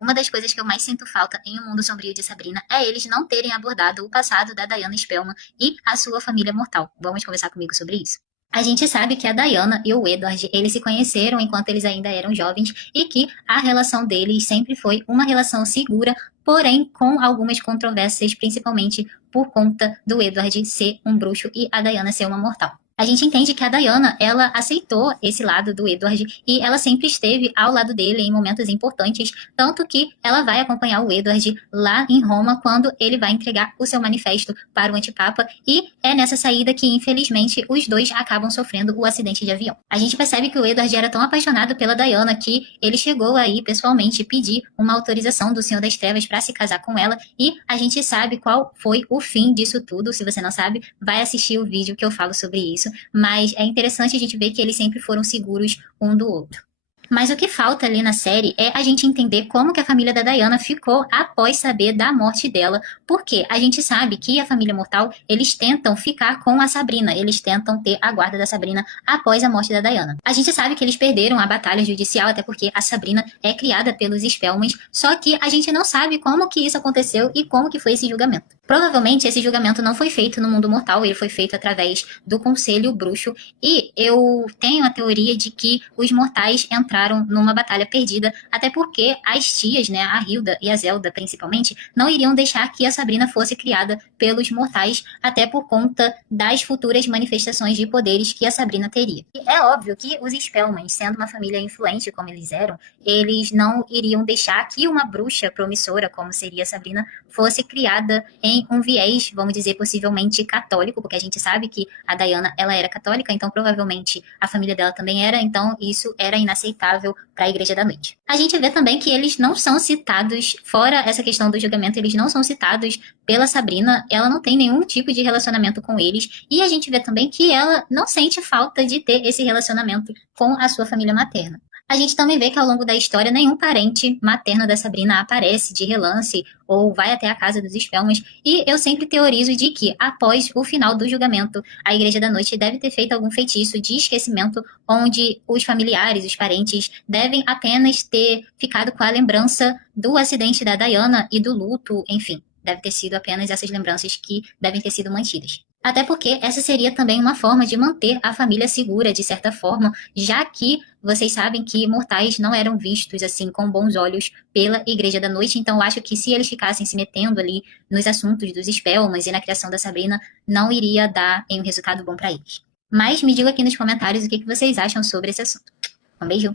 Uma das coisas que eu mais sinto falta em O Mundo Sombrio de Sabrina é eles não terem abordado o passado da Diana Spellman e a sua família mortal. Vamos conversar comigo sobre isso? A gente sabe que a Diana e o Edward, eles se conheceram enquanto eles ainda eram jovens e que a relação deles sempre foi uma relação segura, porém com algumas controvérsias, principalmente por conta do Edward ser um bruxo e a Diana ser uma mortal. A gente entende que a Diana, ela aceitou esse lado do Edward e ela sempre esteve ao lado dele em momentos importantes, tanto que ela vai acompanhar o Edward lá em Roma quando ele vai entregar o seu manifesto para o antipapa e é nessa saída que, infelizmente, os dois acabam sofrendo o acidente de avião. A gente percebe que o Edward era tão apaixonado pela Diana que ele chegou aí pessoalmente pedir uma autorização do Senhor das Trevas para se casar com ela e a gente sabe qual foi o fim disso tudo. Se você não sabe, vai assistir o vídeo que eu falo sobre isso. Mas é interessante a gente ver que eles sempre foram seguros um do outro. Mas o que falta ali na série é a gente entender como que a família da Diana ficou após saber da morte dela, porque a gente sabe que a família mortal, eles tentam ficar com a Sabrina, eles tentam ter a guarda da Sabrina após a morte da Diana. A gente sabe que eles perderam a batalha judicial, até porque a Sabrina é criada pelos Spellmans, só que a gente não sabe como que isso aconteceu e como que foi esse julgamento. Provavelmente esse julgamento não foi feito no mundo mortal, ele foi feito através do Conselho Bruxo, e eu tenho a teoria de que os mortais entraram numa batalha perdida, até porque as tias, né, a Hilda e a Zelda principalmente, não iriam deixar que a Sabrina fosse criada pelos mortais, até por conta das futuras manifestações de poderes que a Sabrina teria. E é óbvio que os Spellmans, sendo uma família influente como eles eram, eles não iriam deixar que uma bruxa promissora, como seria a Sabrina, fosse criada em um viés, vamos dizer, possivelmente católico, porque a gente sabe que a Diana, ela era católica, então provavelmente a família dela também era, então isso era inaceitável para a Igreja da Noite. A gente vê também que eles não são citados, fora essa questão do julgamento, eles não são citados pela Sabrina, ela não tem nenhum tipo de relacionamento com eles, e a gente vê também que ela não sente falta de ter esse relacionamento com a sua família materna. A gente também vê que ao longo da história nenhum parente materno da Sabrina aparece de relance ou vai até a casa dos Spellmans, e eu sempre teorizo de que, após o final do julgamento, a Igreja da Noite deve ter feito algum feitiço de esquecimento onde os familiares, os parentes, devem apenas ter ficado com a lembrança do acidente da Diana e do luto, enfim. Deve ter sido apenas essas lembranças que devem ter sido mantidas. Até porque essa seria também uma forma de manter a família segura, de certa forma, já que vocês sabem que mortais não eram vistos assim com bons olhos pela Igreja da Noite, então eu acho que se eles ficassem se metendo ali nos assuntos dos Spellmans e na criação da Sabrina, não iria dar um resultado bom para eles. Mas me diga aqui nos comentários o que vocês acham sobre esse assunto. Um beijo!